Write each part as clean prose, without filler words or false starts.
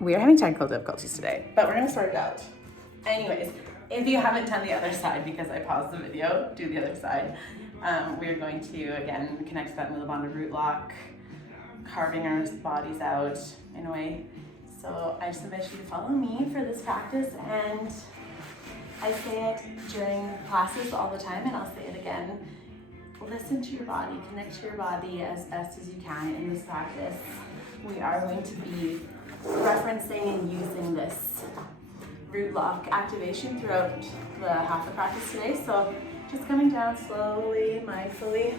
We are having technical difficulties today, but we're gonna sort it out. Anyways, if you haven't done the other side, because I paused the video, do the other side. We're going to, again, connect to that Mula Bandha root lock, carving our bodies out in a way. So I just invite you to follow me for this practice, and I say it during classes all the time, and I'll say it again. Listen to your body, connect to your body as best as you can in this practice. We are going to be referencing and using this root lock activation throughout the half the practice today. So just coming down slowly, mindfully.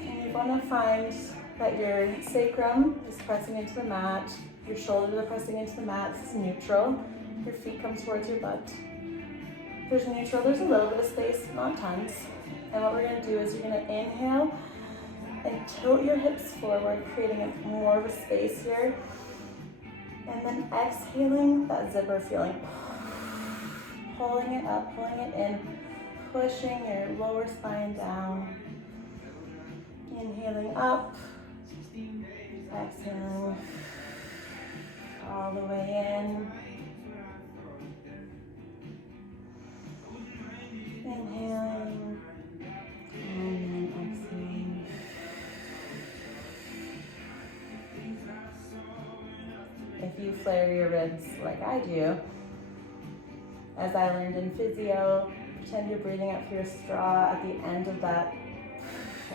And you want to find that your sacrum is pressing into the mat, your shoulders are pressing into the mat. This is neutral. Your feet come towards your butt. There's neutral, there's a little bit of space, not tons. And what we're going to do is you're going to inhale and tilt your hips forward, creating more of a space here. And then exhaling, that zipper feeling. Pulling it up, pulling it in, pushing your lower spine down. Inhaling up, exhaling all the way in. Inhaling and then exhaling. If you flare your ribs like I do, as I learned in physio, pretend you're breathing out through a straw at the end of that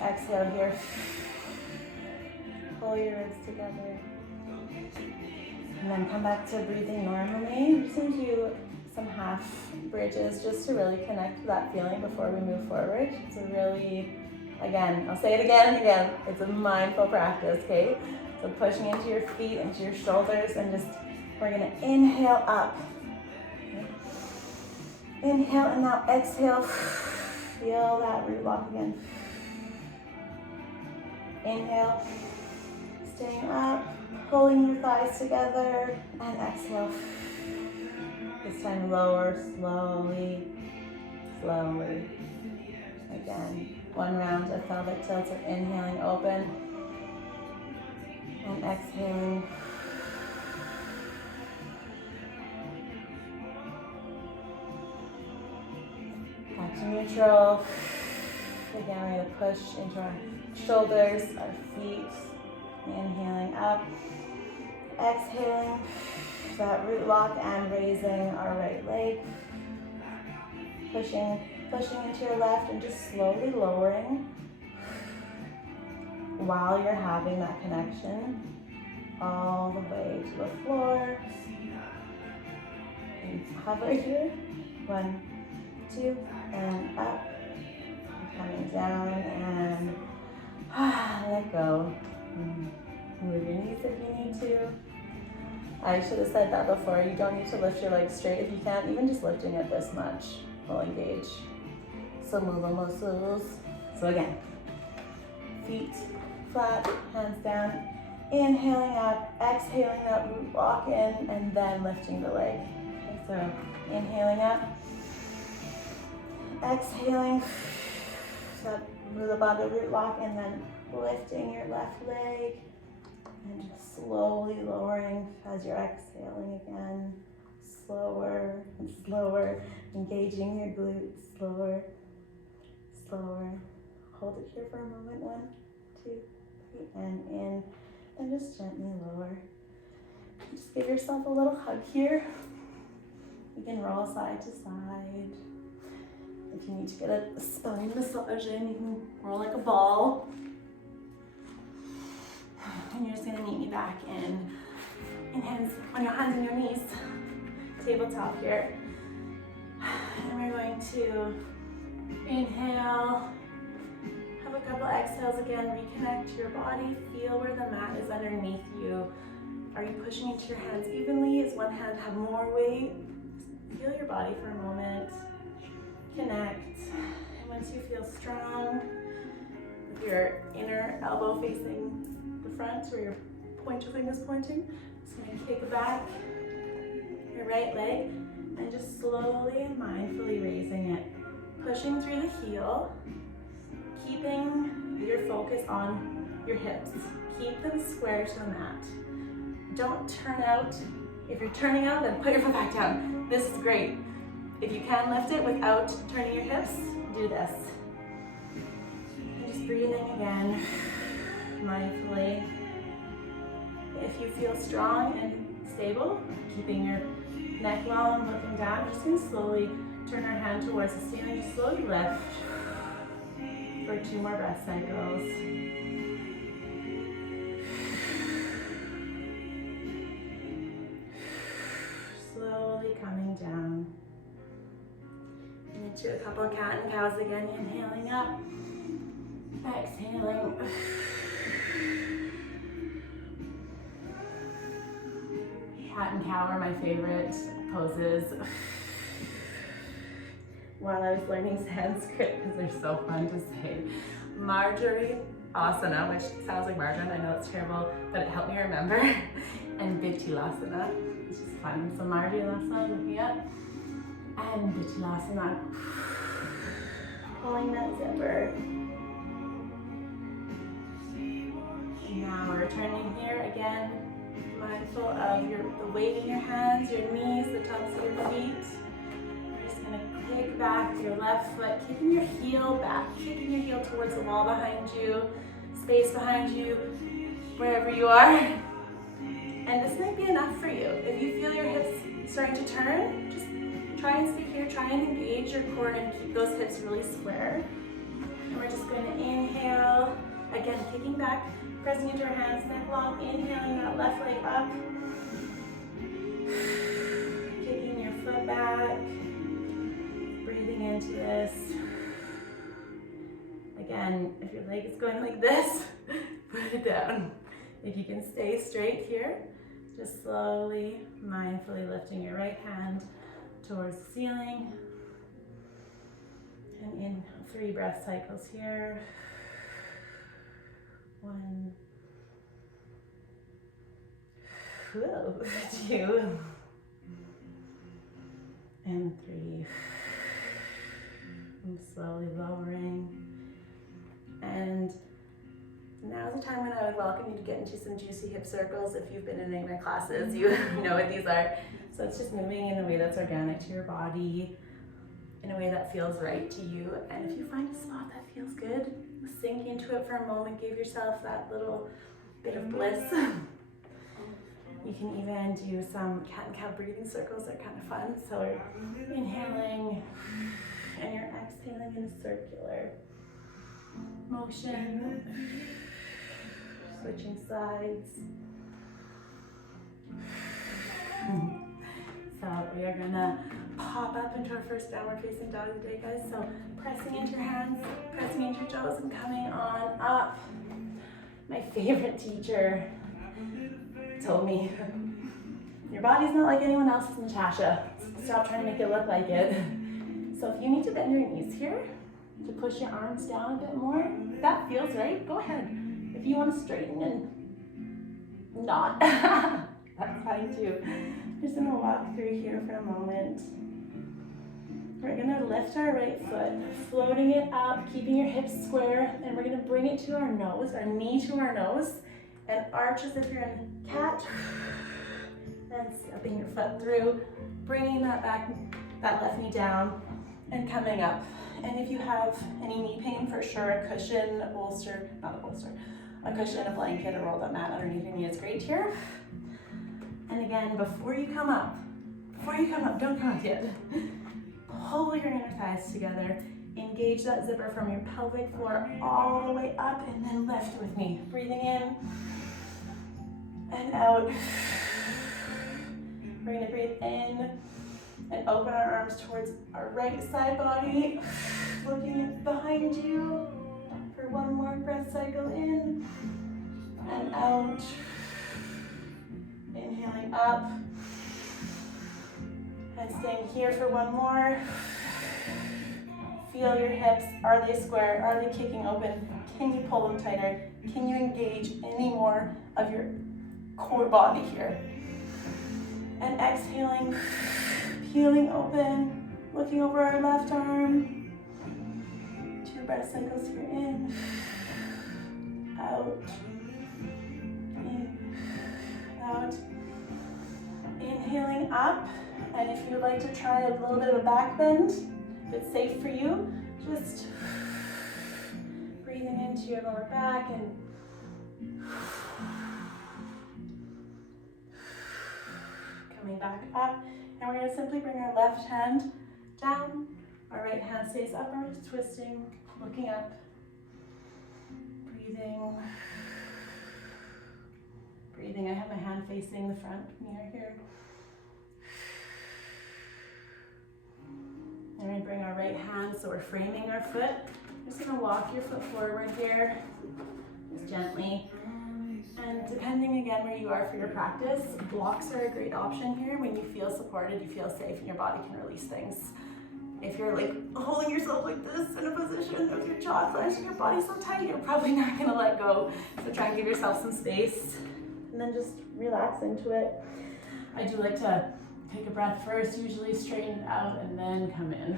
exhale here. Pull your ribs together. And then come back to breathing normally. I'm just going to do some half bridges just to really connect to that feeling before we move forward. It's a really, again, I'll say it again and again, it's a mindful practice, okay? So pushing into your feet, into your shoulders, and just, we're gonna inhale up. Okay. Inhale and now exhale. Feel that root lock again. Inhale, staying up, pulling your thighs together, and exhale. This time lower, slowly, slowly. Again, one round of pelvic tilt of inhaling open and exhaling. Back to neutral. Again, we're going to push into our shoulders, our feet. Inhaling up, exhaling. That root lock and raising our right leg. Pushing into your left and just slowly lowering while you're having that connection all the way to the floor. And hover here. 1, 2, and up. And coming down and let go. Move your knees if you need to. I should have said that before. You don't need to lift your legs straight if you can't. Even just lifting it this much will engage. So move the muscles. So again, feet flat, hands down. Inhaling up, exhaling that root lock in, and then lifting the leg. Okay, so inhaling up, exhaling that Mula Bandha root lock, and then lifting your left leg. And just slowly lowering as you're exhaling again. Slower and slower. Engaging your glutes. Slower, slower. Hold it here for a moment. 1, 2, 3, and in. And just gently lower. Just give yourself a little hug here. You can roll side to side. If you need to get a spine massage in, you can roll like a ball. And you're just gonna meet me back in hands, on your hands and your knees, tabletop here. And we're going to inhale, have a couple exhales again, reconnect to your body, feel where the mat is underneath you. Are you pushing into your hands evenly? Does one hand have more weight? Feel your body for a moment, connect. And once you feel strong, with your inner elbow facing front where your pointer finger's pointing. Just going to kick back your right leg and just slowly and mindfully raising it. Pushing through the heel, keeping your focus on your hips. Keep them square to the mat. Don't turn out. If you're turning out, then put your foot back down. This is great. If you can lift it without turning your hips, do this. And just breathing again, mindfully. If you feel strong and stable, keeping your neck long, looking down, we're just going to slowly turn our hand towards the ceiling, just slowly lift for 2 more breath cycles. Slowly coming down. Into a couple of cat and cows again, inhaling up, exhaling. Cat and cow are my favorite poses while I was learning Sanskrit because they're so fun to say. Marjorie asana, which sounds like margarine, I know it's terrible, but it helped me remember, and Bittilasana, which is fun. So Marjorie asana, looking up, and Bittilasana, pulling that zipper. Now we're returning here again, mindful of the weight in your hands, your knees, the tops of your feet. You're just going to kick back your left foot, kicking your heel back, kicking your heel towards the wall behind you, space behind you, wherever you are. And this might be enough for you. If you feel your hips starting to turn, just try and stay here, try and engage your core and keep those hips really square. And we're just going to inhale, again, kicking back, pressing into our hands, neck long, inhaling that left leg up. Kicking your foot back, breathing into this. Again, if your leg is going like this, put it down. If you can stay straight here, just slowly, mindfully lifting your right hand towards the ceiling. And in 3 breath cycles here. 1, 2, and 3. I'm slowly lowering. And now's the time when I would welcome you to get into some juicy hip circles. If you've been in any of my classes, you know what these are. So it's just moving in a way that's organic to your body, in a way that feels right to you. And if you find a spot that feels good, sink into it for a moment, give yourself that little bit of bliss. You can even do some cat and cow breathing circles, they're kind of fun. So you're inhaling and you're exhaling in a circular motion, switching sides. So we are gonna pop up into our first downward facing dog of the day, guys. So pressing into your hands, pressing into your toes, and coming on up. My favorite teacher told me, your body's not like anyone else's, Natasha. Stop trying to make it look like it. So if you need to bend your knees here, to push your arms down a bit more, if that feels right, go ahead. If you want to straighten and not, that's fine too. I'm just gonna walk through here for a moment. We're gonna lift our right foot, floating it up, keeping your hips square, and we're gonna bring it to our nose, our knee to our nose, and arch as if you're in cat, and stepping your foot through, bringing that back, that left knee down, and coming up. And if you have any knee pain, for sure, a cushion, a bolster, not a bolster, a cushion, a blanket, a rolled up mat underneath your knee is great here. And again, before you come up, don't come up yet. Pull your inner thighs together. Engage that zipper from your pelvic floor all the way up, and then lift with me. Breathing in and out. We're gonna breathe in and open our arms towards our right side body. Looking behind you for 1 more breath cycle in and out. Inhaling up and staying here for 1 more. Feel your hips. Are they square? Are they kicking open? Can you pull them tighter? Can you engage any more of your core body here? And exhaling, peeling open, looking over our left arm. 2 breath cycles here in, out, in, out. Inhaling up, and if you would like to try a little bit of a back bend, if it's safe for you, just breathing into your lower back and coming back up. And we're going to simply bring our left hand down, our right hand stays up, and we're just twisting, looking up, breathing. Breathing, I have my hand facing the front mirror here. And we're going to bring our right hand, so we're framing our foot. Just going to walk your foot forward here, just gently. And depending again where you are for your practice, blocks are a great option here. When you feel supported, you feel safe, and your body can release things. If you're like holding yourself like this in a position with your jaw clenched and your body's so tight, you're probably not going to let go. So try and give yourself some space. And then just relax into it. I do like to take a breath first, usually straighten it out, and then come in.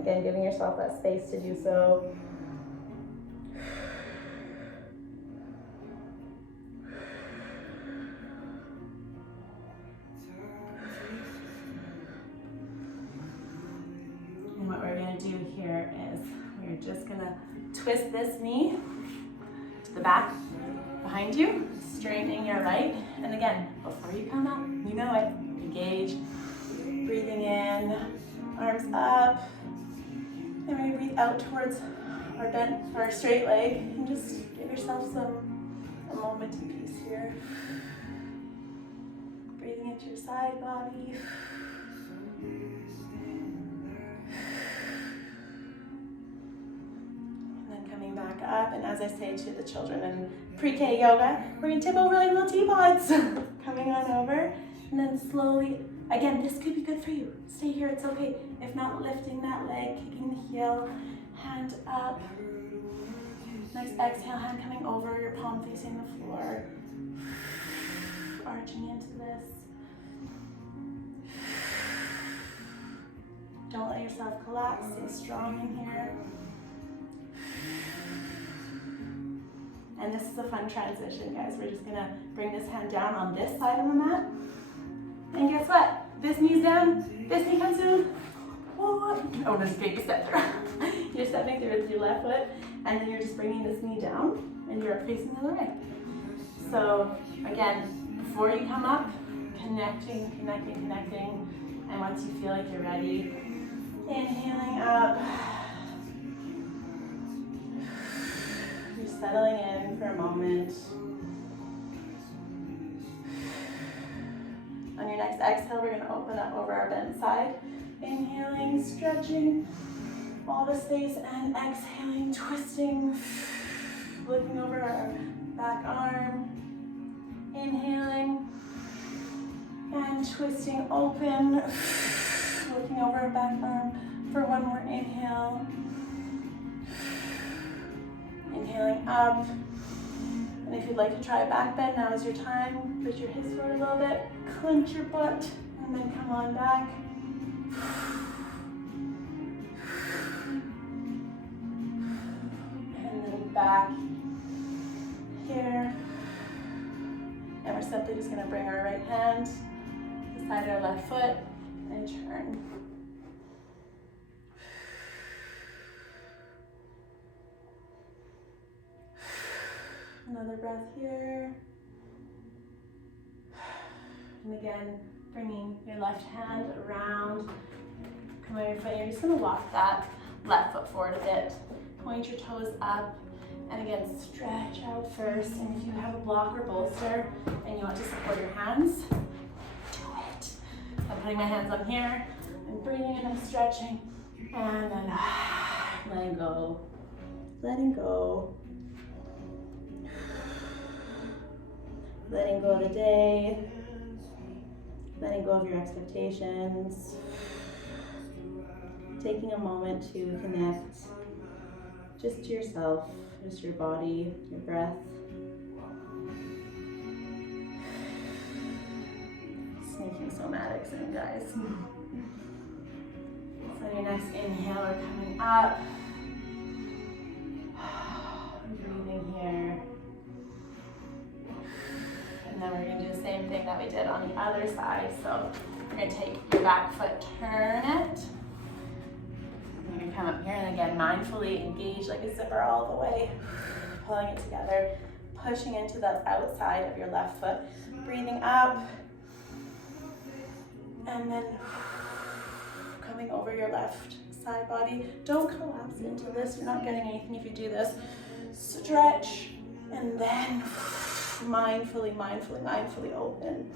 Again, giving yourself that space to do so. And what we're going to do here is we're just going to twist this knee to the back behind you, straightening your right. And again, before you come up, you know it, engage, breathing in, arms up. And we're going to breathe out towards our bent, our straight leg, and just give yourself a moment of peace here. Breathing into your side body. Coming back up, and as I say to the children in pre-K yoga, we're going to tip over like little teapots. Coming on over, and then slowly, again, this could be good for you. Stay here, it's okay. If not, lifting that leg, kicking the heel, hand up. Next exhale, hand coming over, your palm facing the floor. Arching into this. Don't let yourself collapse, stay strong in here. And this is a fun transition, guys. We're just gonna bring this hand down on this side of the mat. And guess what? This knee's down, this knee comes down. Oh, there's a baby step through. You're stepping through with your left foot, and then you're just bringing this knee down, and you're facing the other way. So again, before you come up, connecting. And once you feel like you're ready, inhaling up. Settling in for a moment. On your next exhale, we're going to open up over our bent side. Inhaling, stretching all the space, and exhaling, twisting, looking over our back arm. Inhaling and twisting open, looking over our back arm for one more inhale. Inhaling up, and if you'd like to try a back bend, now is your time. Push your hips forward a little bit, clench your butt, and then come on back. And then back here. And we're simply just going to bring our right hand beside our left foot and turn. Another breath here. And again, bringing your left hand around. Come on your foot. You're just going to walk that left foot forward a bit. Point your toes up. And again, stretch out first. And if you have a block or bolster and you want to support your hands, do it. I'm putting my hands on here. I'm breathing and I'm stretching. And then letting go. Letting go. Letting go of the day, letting go of your expectations, taking a moment to connect just to yourself, just your body, your breath. Sneaking somatics in, guys. So your next inhale, we're coming up, breathing here. And then we're gonna do the same thing that we did on the other side. So we're gonna take your back foot, turn it. You're gonna come up here and again, mindfully engage like a zipper all the way, pulling it together, pushing into the outside of your left foot, breathing up, and then coming over your left side body. Don't collapse into this, you're not getting anything if you do this. Stretch, and then mindfully open.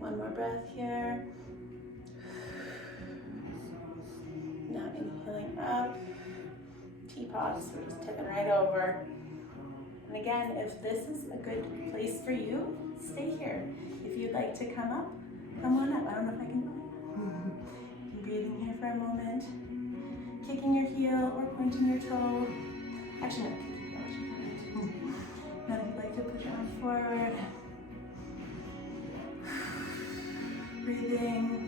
One more breath here. Now inhaling up. Teapots, we're just tipping right over. And again, if this is a good place for you, stay here. If you'd like to come up, come on up. I don't know if I can do it. Breathing here for a moment. Kicking your heel or pointing your toe. Actually, no, kicking. Now if you'd like to push your arm forward. Breathing.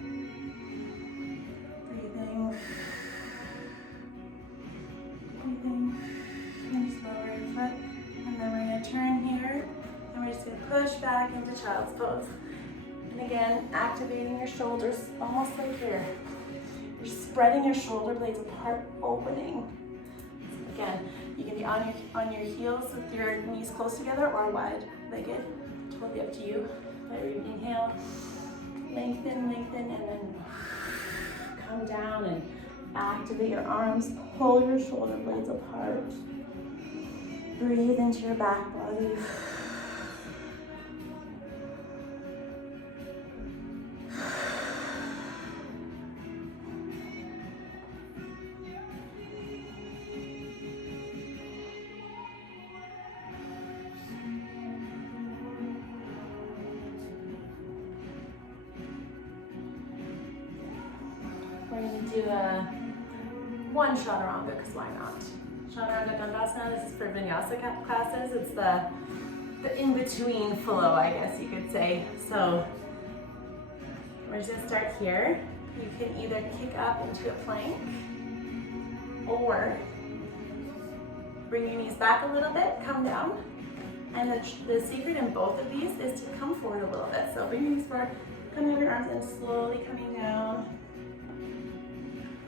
And just lower your foot. And then we're going to turn here. And we're just going to push back into child's pose. And again, activating your shoulders almost like here. You're spreading your shoulder blades apart, opening. Again, you can be on your heels with your knees close together or wide-legged. Totally up to you. Let your inhale, lengthen, and then come down and activate your arms. Pull your shoulder blades apart. Breathe into your back body. We're going to do a one chaturanga, because why not? Chaturanga Dandasana, this is for vinyasa classes. It's the in-between flow, I guess you could say. So we're just going to start here. You can either kick up into a plank or bring your knees back a little bit, come down. And the secret in both of these is to come forward a little bit. So bring your knees forward, coming over your arms and slowly coming down.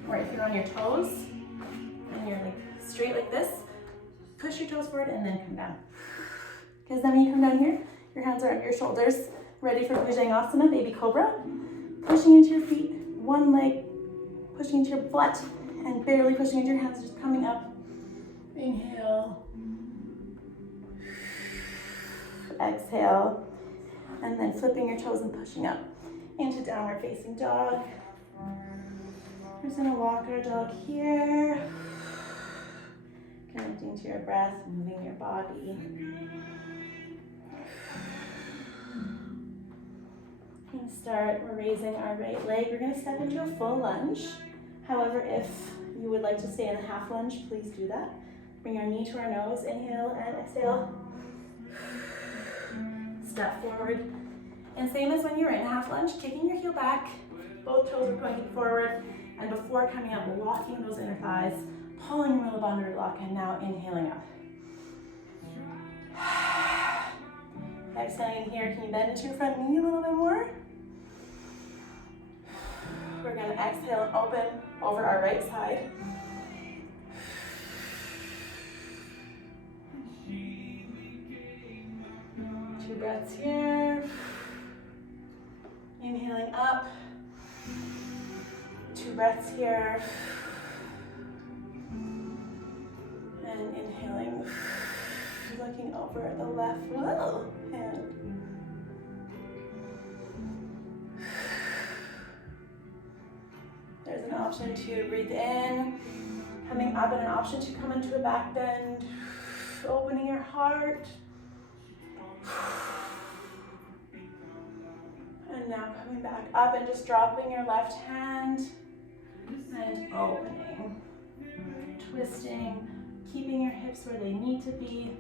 Or if you're on your toes and you're like straight like this, push your toes forward and then come down. Because then when you come down here, your hands are on your shoulders, ready for Bhujangasana, baby cobra. Pushing into your feet, one leg, pushing into your butt, and barely pushing into your hands, just coming up. Inhale. Exhale. And then flipping your toes and pushing up into downward facing dog. We're just gonna walk our dog here. Connecting to your breath, moving your body. And start, we're raising our right leg. We're gonna step into a full lunge. However, if you would like to stay in a half lunge, please do that. Bring our knee to our nose, inhale and exhale. Step forward. And same as when you were in half lunge, kicking your heel back, both toes are pointing forward. And before coming up, locking those inner thighs, pulling your middle under lock, and now inhaling up. Exhaling here, can you bend into your front knee a little bit more? We're gonna exhale and open over our right side. Two breaths here. Inhaling up. Two breaths here. And inhaling, looking over the left hand. There's an option to breathe in, coming up, and an option to come into a back bend, opening your heart. And now coming back up and just dropping your left hand and opening, twisting, keeping your hips where they need to be.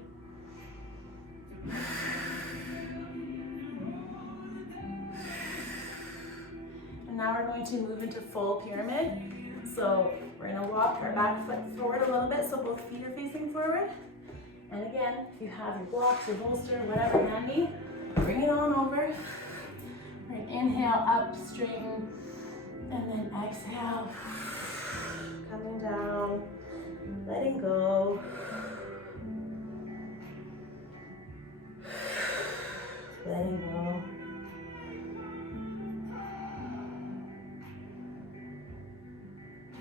And now we're going to move into full pyramid. So we're going to walk our back foot forward a little bit so both feet are facing forward. And again, if you have your blocks, your bolster, whatever handy, bring it on over. Right, inhale, up, straighten, and then exhale, coming down, letting go. Letting go.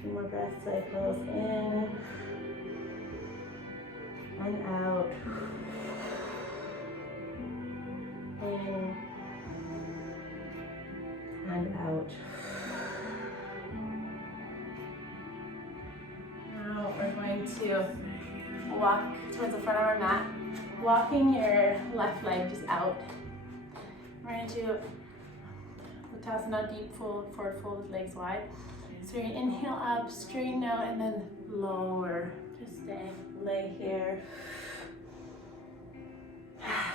Two more breath cycles in and out. In and out. Now we're going to walk towards the front of our mat, walking your left leg just out. We're going to do Uttasana, deep fold, forward fold with legs wide. So you're going to inhale up, straighten out, and then lower. Just stay, lay here.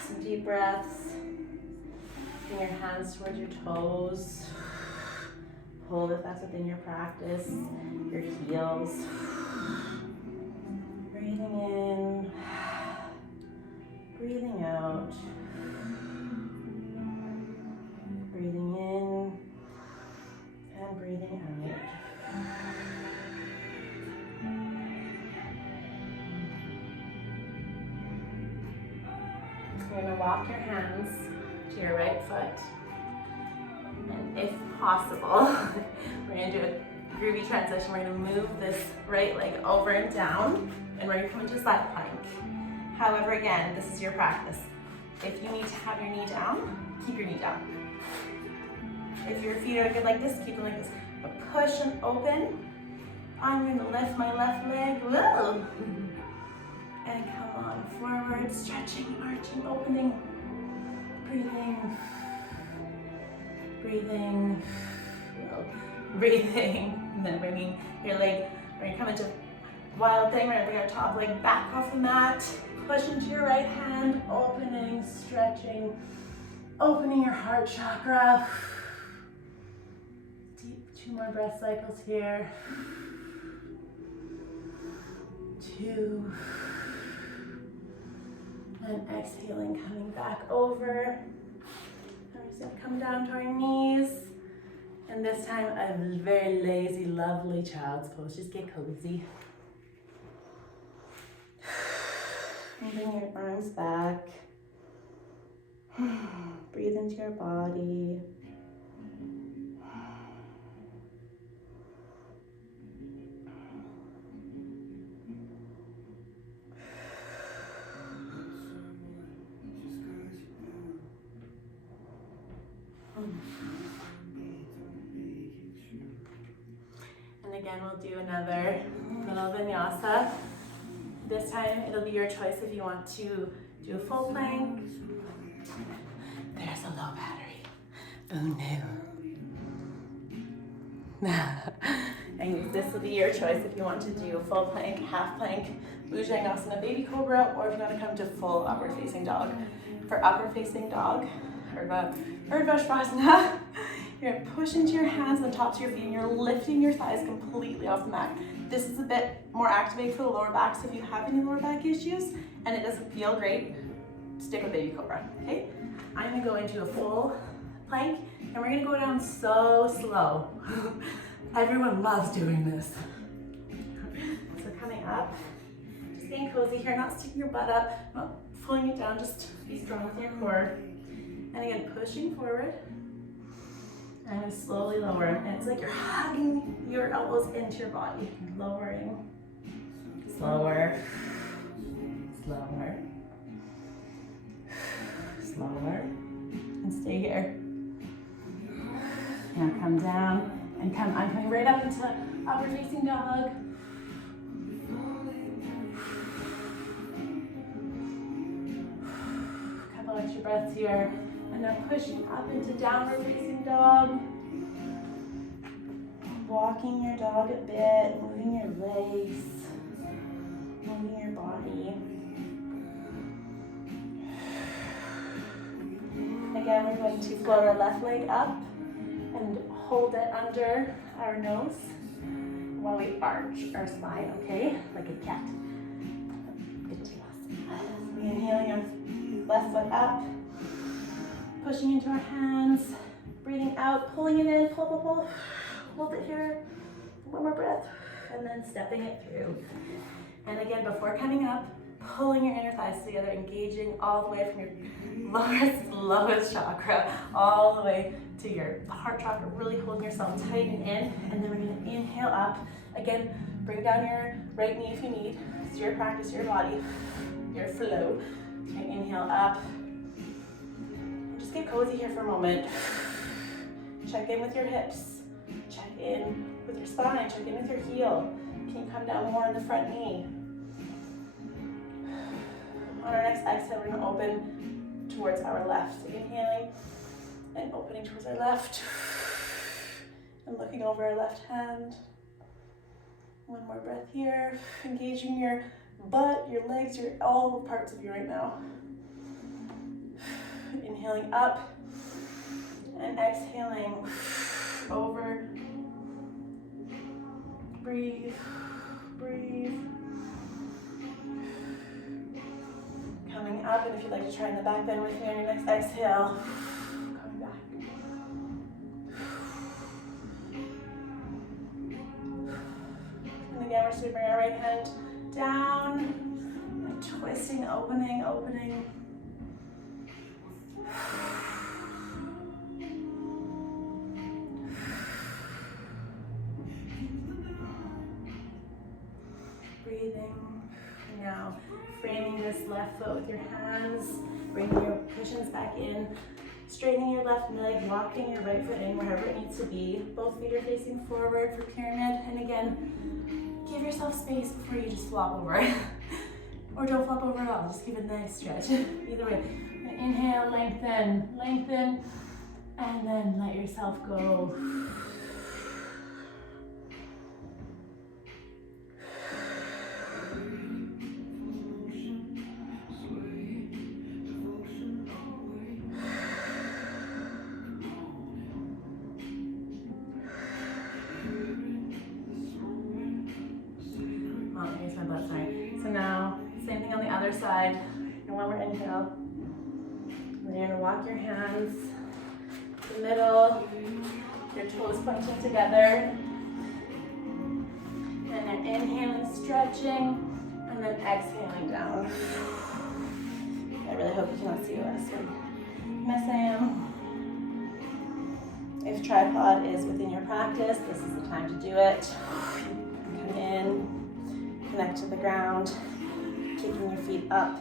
Some deep breaths. Bring your hands towards your toes. Hold if that's within your practice, your heels. Breathing in, breathing out. Breathing in and breathing out. You're going to walk your hands to your right foot. And if possible, we're going to do a groovy transition. We're going to move this right leg over and down, and we're going to come into side plank. However, again, this is your practice. If you need to have your knee down, keep your knee down. If your feet are good like this, keep them like this. But push and open. I'm going to lift my left leg. Whoa. And come on forward, stretching, arching, opening. Breathing. Breathing. Whoa. Breathing. And then bringing your leg, we're going to come into wild thing. We're going to bring our top leg back off the mat. Push into your right hand, opening, stretching, opening your heart chakra. Deep, 2 more breath cycles here. 2. And exhaling, coming back over. And we're just gonna come down to our knees. And this time, a very lazy, lovely child's pose. Just get cozy. And bring your arms back. Breathe into your body. And again, we'll do another little vinyasa. This time, it'll be your choice if you want to do a full plank. There's a low battery. Oh no. And this will be your choice if you want to do full plank, half plank, Bhujangasana, baby cobra, or if you want to come to full upward facing dog. For upward facing dog, Urdhva Svanasana, you're going to push into your hands on the tops of your feet and you're lifting your thighs completely off the mat. This is a bit more activated for the lower back, so if you have any lower back issues and it doesn't feel great, stick with baby cobra, okay? I'm going to go into a full plank and we're going to go down so slow. Everyone loves doing this. So coming up, just being cozy here, not sticking your butt up, not pulling it down, just be strong with your core. And again, pushing forward. And I'm slowly lowering. And it's like you're hugging your elbows into your body. Lowering. Slower. Slower. Slower. And stay here. Now come down and come. I'm coming right up into upward facing dog. Couple extra breaths here. And now pushing up into downward facing dog. Walking your dog a bit, moving your legs, moving your body. Again, we're going to float our left leg up and hold it under our nose while we arch our spine, okay? Like a cat. Uttanasana. left foot up. Pushing into our hands. Breathing out, pulling it in, pull, pull, pull. Hold it here. One more breath. And then stepping it through. And again, before coming up, pulling your inner thighs together, engaging all the way from your lowest chakra, all the way to your heart chakra, really holding yourself tight and in. And then we're going to inhale up. Again, bring down your right knee if you need. It's your practice, your body, your flow. So inhale up. And just get cozy here for a moment. Check in with your hips. Check in with your spine. Check in with your heel. Can you come down more on the front knee? On our next exhale, we're going to open towards our left. So inhaling and opening towards our left. And looking over our left hand. One more breath here. Engaging your butt, your legs, all parts of you right now. Inhaling up. And exhaling over. Breathe. Breathe. Coming up, and if you'd like to try in the back bend with me on your next exhale, coming back. And again, we're just going to bring our right hand down, and twisting, opening, opening. Breathing. Now, framing this left foot with your hands, bringing your cushions back in, straightening your left leg, walking your right foot in wherever it needs to be. Both feet are facing forward for pyramid. And again, give yourself space before you just flop over. Or don't flop over at all, just give it a nice stretch. Either way. Inhale, lengthen, lengthen, and then let yourself go. Side. And one more inhale. And then you're going to walk your hands to the middle, your toes pointing together. And then inhaling, stretching, and then exhaling down. I really hope you cannot see what mess I am. If tripod is within your practice, this is the time to do it. Come in, connect to the ground. Kicking your feet up,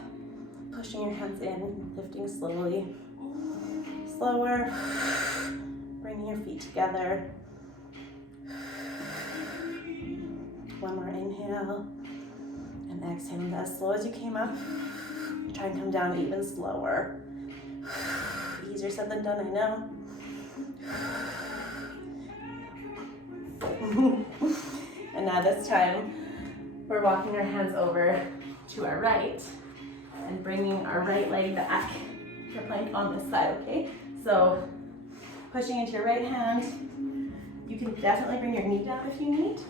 pushing your hands in, lifting slowly, slower, bringing your feet together. One more inhale, and exhaling as slow as you came up. Try and come down even slower. Easier said than done, I know. And now this time, we're walking our hands over to our right and bringing our right leg back for plank on this side, okay? So pushing into your right hand. You can definitely bring your knee down if you need.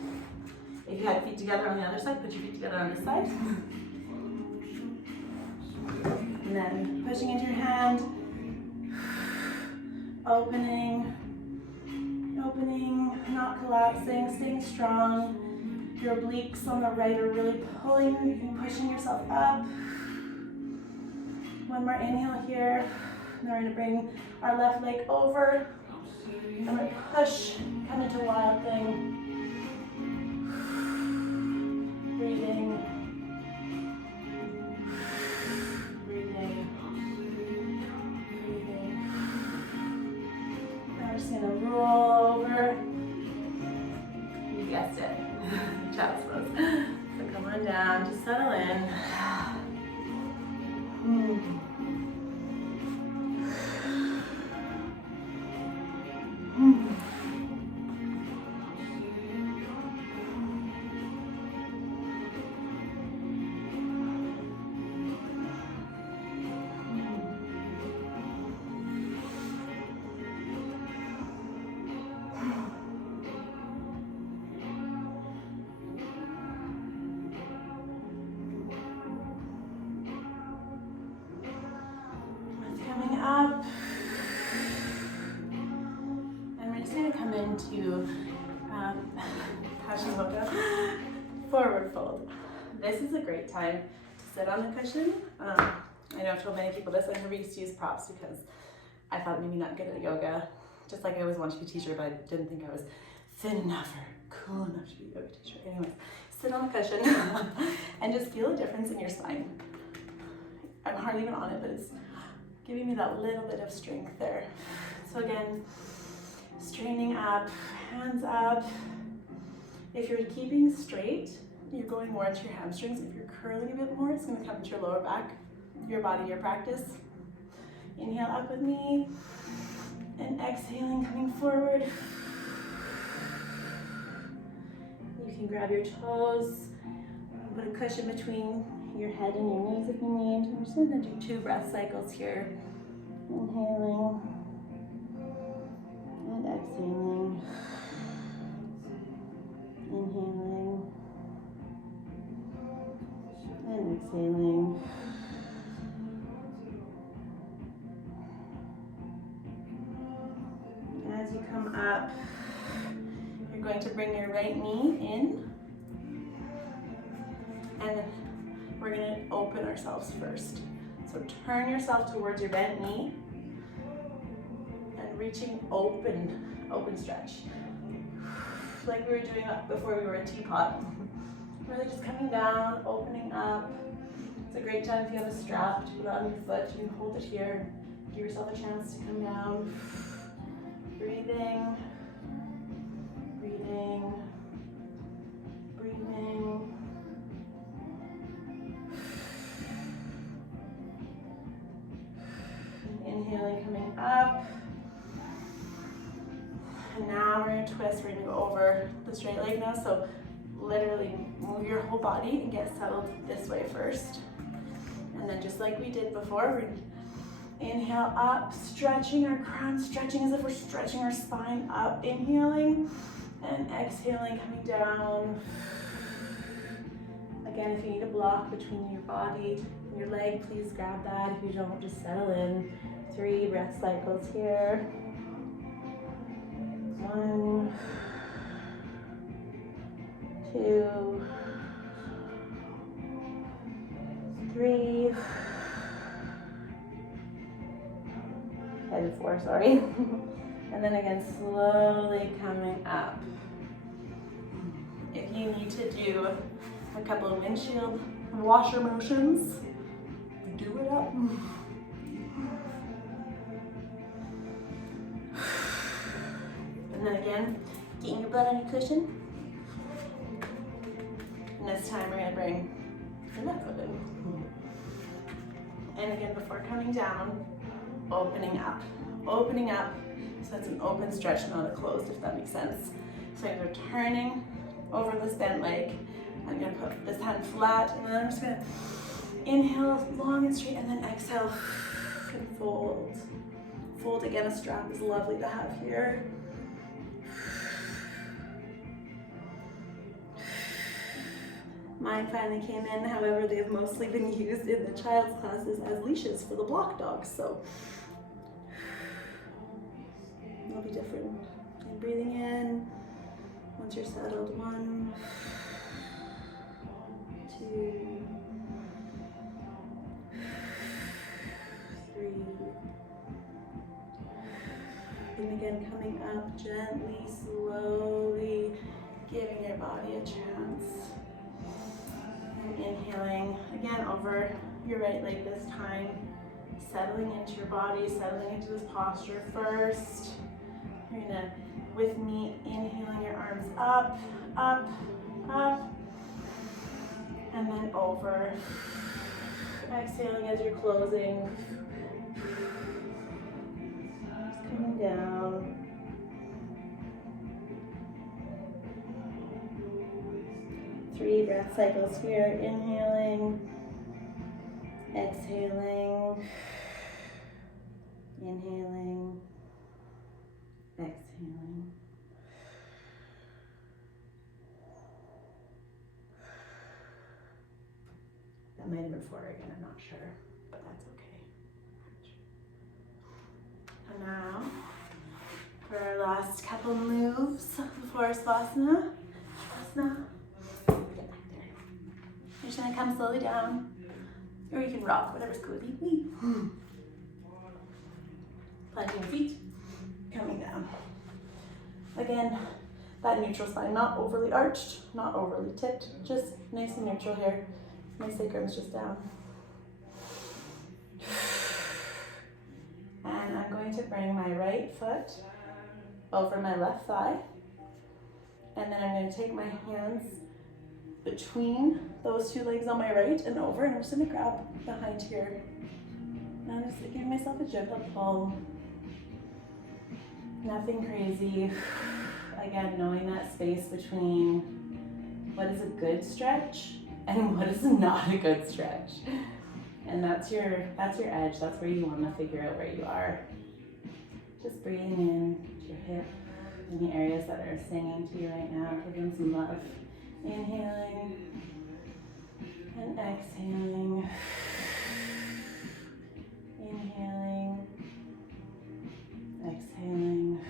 If you had feet together on the other side, put your feet together on this side. And then pushing into your hand, opening, opening, not collapsing, staying strong. Your obliques on the right are really pulling and pushing yourself up. One more inhale here. And then we're going to bring our left leg over. And we're going to push, come into wild thing. Breathing. Breathing. Breathing. Now we're just going to roll over. You guessed it. Child's pose. So come on down, just settle in. coming up. And we're just gonna come into Yoga, forward fold. This is a great time to sit on the cushion. I know I've told many people this. I never used to use props because I thought maybe not good at yoga. Just like I always wanted to be a teacher, but I didn't think I was thin enough or cool enough to be a yoga teacher. Anyways, sit on the cushion and just feel a difference in your spine. I'm hardly even on it, but it's giving me that little bit of strength there. So again, straining up, hands up. If you're keeping straight, you're going more into your hamstrings. If you're curling a bit more, it's going to come into your lower back, your body, your practice. Inhale up with me, and exhaling, coming forward. You can grab your toes, put a cushion between your head and your knees if you need. I'm just going to do 2 breath cycles here. Inhaling and exhaling. Inhaling and exhaling. As you come up, you're going to bring your right knee in, and we're going to open ourselves first. So turn yourself towards your bent knee and reaching open stretch. Like we were doing before we were a teapot. Really just coming down, opening up. It's a great time if you have a strap to put on your foot. You can hold it here. Give yourself a chance to come down. Breathing, breathing, breathing. Inhaling, coming up. And now we're going to twist. We're going to go over the straight leg now. So literally move your whole body and get settled this way first. And then just like we did before, we're going to inhale up, stretching our crown, stretching as if we're stretching our spine up. Inhaling and exhaling, coming down. Again, if you need a block between your body and your leg, please grab that. If you don't, just settle in. 3 breath cycles here. 1, 2, 3, and 4, sorry. And then again, slowly coming up. If you need to do a couple of windshield washer motions, do it up. And then again, getting your butt on your cushion. And this time we're going to bring your legs open. And again, before coming down, opening up. Opening up, so it's an open stretch, not a closed, if that makes sense. So you're turning over this bent leg. I'm going to put this hand flat, and then I'm just going to inhale long and straight, and then exhale and fold. Fold again, a strap is lovely to have here. Mine finally came in, however, they have mostly been used in the child's classes as leashes for the block dogs, so it'll be different. And breathing in, once you're settled, 1, 2, 3, and again, coming up gently, slowly, giving your body a chance. Inhaling, again, over your right leg this time, settling into your body, settling into this posture first. You're gonna, with me, inhaling your arms up, up, up, and then over. Exhaling as you're closing. Just coming down. Three breath cycles here. Inhaling, exhaling, inhaling, exhaling. That might have been 4 again, I'm not sure, but that's okay. couple moves before Savasana. Get back there. You're just gonna come slowly down, or you can rock, whatever's cool with you. Planting your feet, coming down. Again, that neutral spine, not overly arched, not overly tipped, just nice and neutral here. My sacrum's just down. And I'm going to bring my right foot over my left thigh. And then I'm going to take my hands between those two legs on my right and over, and I'm just going to grab behind here. And I'm just giving myself a gentle pull. Nothing crazy. Again, knowing that space between what is a good stretch and what is not a good stretch. And that's your edge. That's where you want to figure out where you are. Just breathing in to your hip and the areas that are singing to you right now, giving some love. Inhaling and exhaling. Inhaling, exhaling.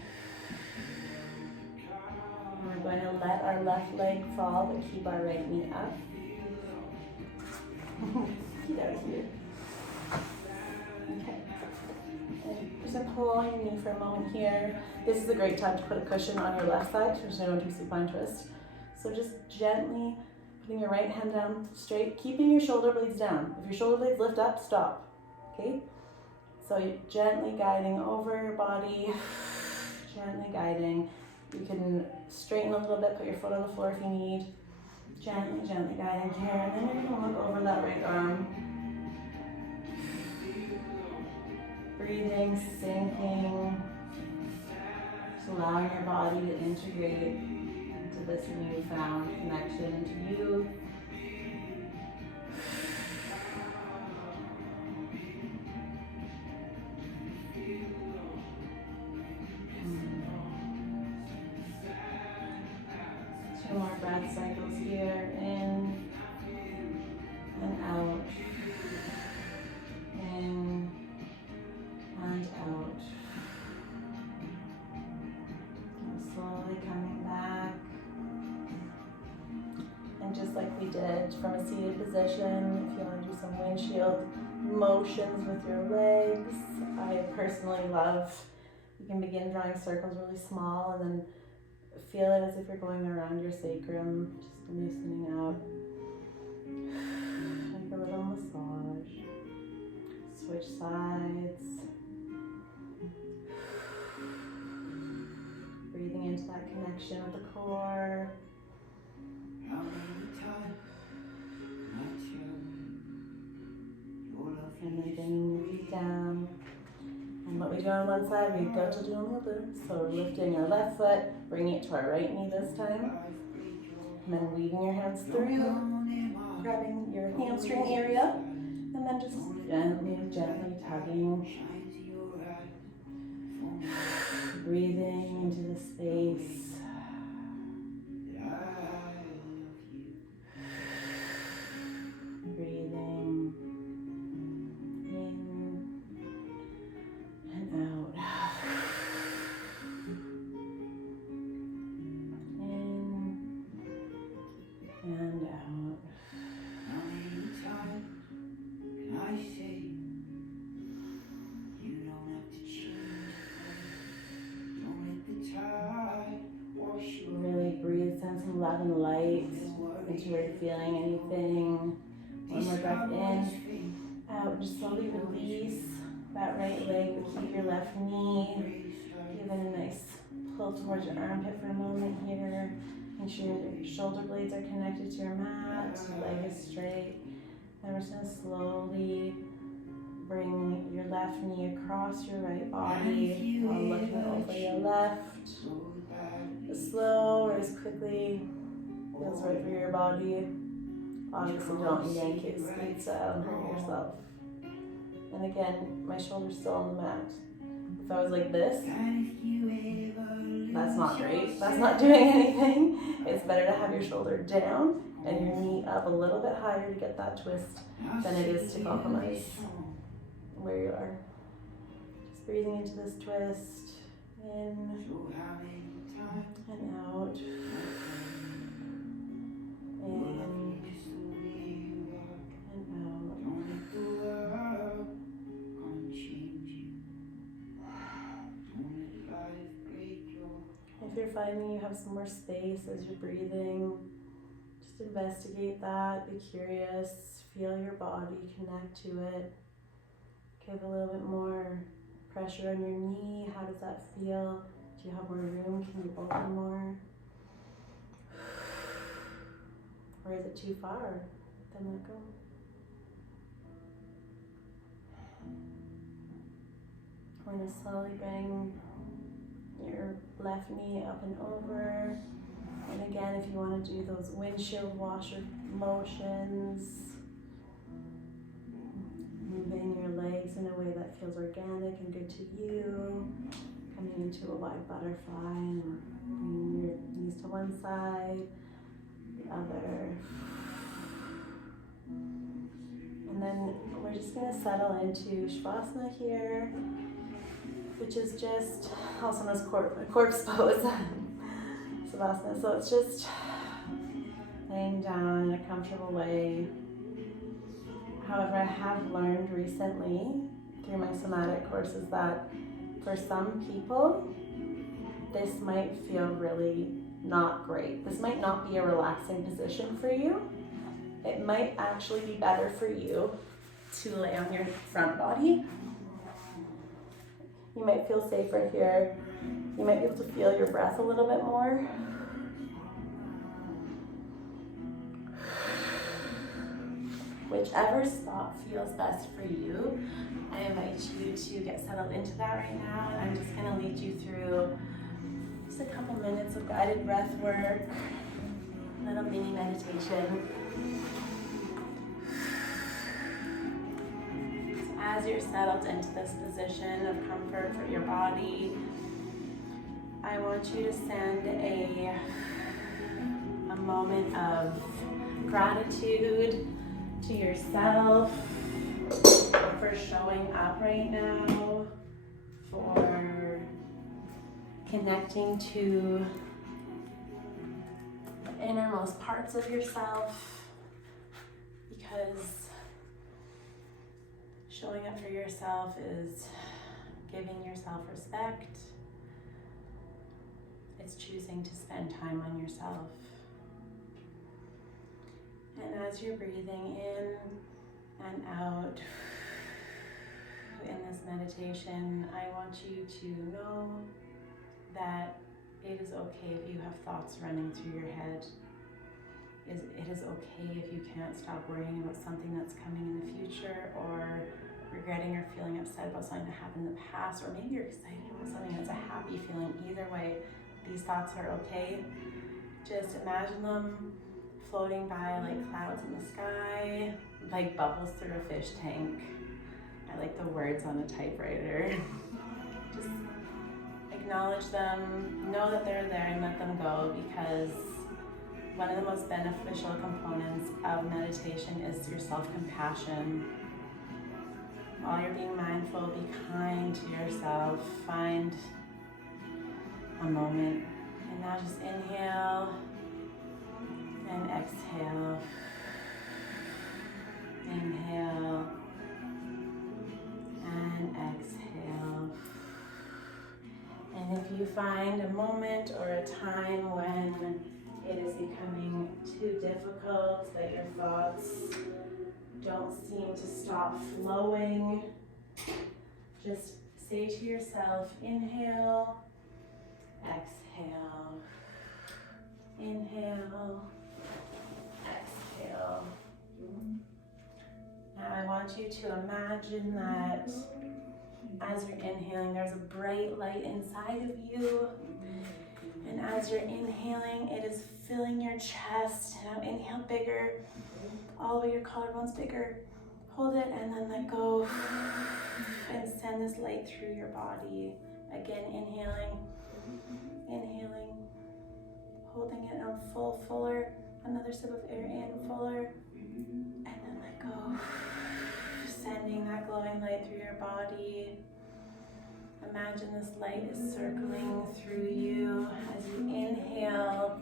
And we're going to let our left leg fall, but keep our right knee up. Get out of here. Okay. And just gonna pull your knee for a moment here. This is a great time to put a cushion on your left side, so you don't do supine twist. So just gently putting your right hand down straight, keeping your shoulder blades down. If your shoulder blades lift up, stop. Okay? So you're gently guiding over your body, gently guiding. You can straighten a little bit, put your foot on the floor if you need. Gently, gently guiding here, and then you're going to look over that right arm. Breathing, sinking, just allowing your body to integrate into this newfound connection into you. Two more breath cycles here, in and out, in and out. And slowly coming back. And just like we did from a seated position, if you want to do some windshield motions with your legs, I personally love, you can begin drawing circles really small and then feel it as if you're going around your sacrum, just loosening out, like a little massage. Switch sides. Breathing into that connection with the core. And then bringing your feet down. And what we do on one side, we go to do on the other. So we're lifting our left foot, bringing it to our right knee this time. And then weaving your hands through, grabbing your hamstring area, and then just gently, gently tugging. Breathing into the space. Breathing in and out. In and out. How many times can I say you don't have to change? Don't let the tide wash you away. Really breathe, send some love and light into where you're feeling anything. One more breath in, out, just slowly release that right leg, but keep your left knee. Give it a nice pull towards your armpit for a moment here. Make sure your shoulder blades are connected to your mat, your leg is straight. And we're just going to slowly bring your left knee across your right body while looking over your left. As slow or as quickly feels right for your body. Obviously don't yank it speed style and hurt yourself. And again, my shoulder's still on the mat. If I was like this, that's not great. That's not doing anything. It's better to have your shoulder down and your knee up a little bit higher to get that twist than it is to compromise where you are. Just breathing into this twist. In and out. In and out. If you're finding you have some more space as you're breathing, just investigate that, be curious, feel your body, connect to it. Give a little bit more pressure on your knee. How does that feel? Do you have more room? Can you open more? Or is it too far? Then let go. We're going to slowly bring your left knee up and over. And again, if you want to do those windshield washer motions, moving your legs in a way that feels organic and good to you, coming into a wide butterfly and bringing your knees to one side, the other. And then we're just going to settle into Shavasana here, which is just also known as corpse pose, Savasana. So it's just laying down in a comfortable way. However, I have learned recently through my somatic courses that for some people, this might feel really not great. This might not be a relaxing position for you. It might actually be better for you to lay on your front body. You might feel safer here. You might be able to feel your breath a little bit more. Whichever spot feels best for you, I invite you to get settled into that right now. And I'm just going to lead you through just a couple minutes of guided breath work, little mini meditation. As you're settled into this position of comfort for your body, I want you to send a moment of gratitude to yourself for showing up right now, for connecting to the innermost parts of yourself, because showing up for yourself is giving yourself respect. It's choosing to spend time on yourself. And as you're breathing in and out in this meditation, I want you to know that it is okay if you have thoughts running through your head. It is okay if you can't stop worrying about something that's coming in the future, or regretting or feeling upset about something that happened in the past, or maybe you're excited about something that's a happy feeling. Either way, these thoughts are okay. Just imagine them floating by like clouds in the sky, like bubbles through a fish tank. I like the words on a typewriter. Just acknowledge them, know that they're there, and let them go, because one of the most beneficial components of meditation is your self-compassion. While you're being mindful, be kind to yourself. Find a moment. And now just inhale and exhale. Inhale and exhale. And if you find a moment or a time when it is becoming too difficult, that your thoughts don't seem to stop flowing, just say to yourself, inhale, exhale, inhale, exhale. Now I want you to imagine that as you're inhaling, there's a bright light inside of you. And as you're inhaling, it is filling your chest. Now inhale bigger, all the way your collarbones bigger. Hold it and then let go. And send this light through your body. Again, inhaling, holding it on fuller. Another sip of air in, fuller. And then let go. Sending that glowing light through your body. Imagine this light is circling through you as you inhale,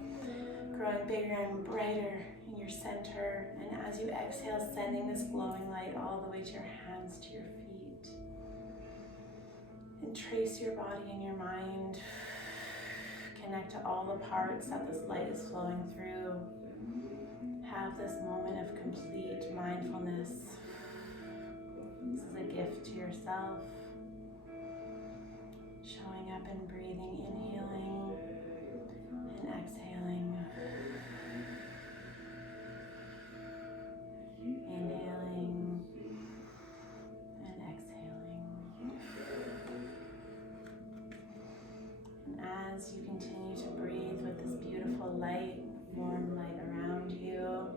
growing bigger and brighter in your center, and as you exhale, sending this glowing light all the way to your hands, to your feet. And trace your body and your mind. Connect to all the parts that this light is flowing through. Have this moment of complete mindfulness. This is a gift to yourself. Showing up and breathing, inhaling and exhaling. Inhaling and exhaling. And as you continue to breathe with this beautiful light, warm light around you,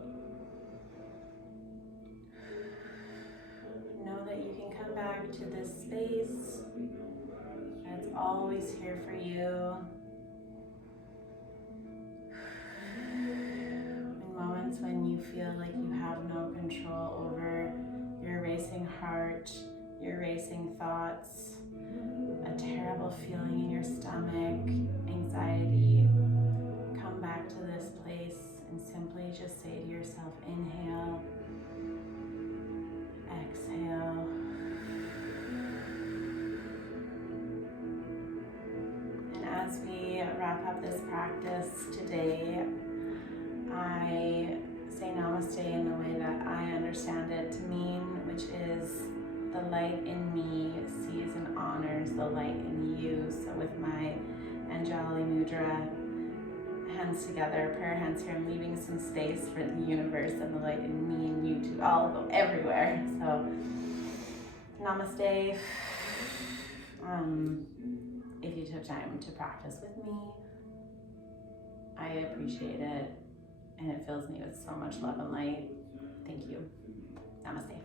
know that you can come back to this space that's always here for you. In moments when you feel like you have no control over your racing heart, your racing thoughts, a terrible feeling in your stomach, anxiety, come back to this place and simply just say to yourself, inhale, exhale. And as we wrap up this practice today, I say namaste in the way that I understand it to mean, which is the light in me sees and honors the light in you. So with my Anjali Mudra, hands together, prayer hands here, I'm leaving some space for the universe and the light in me and you to all go everywhere. So namaste. If you took time to practice with me, I appreciate it, and it fills me with so much love and light. Thank you. Namaste.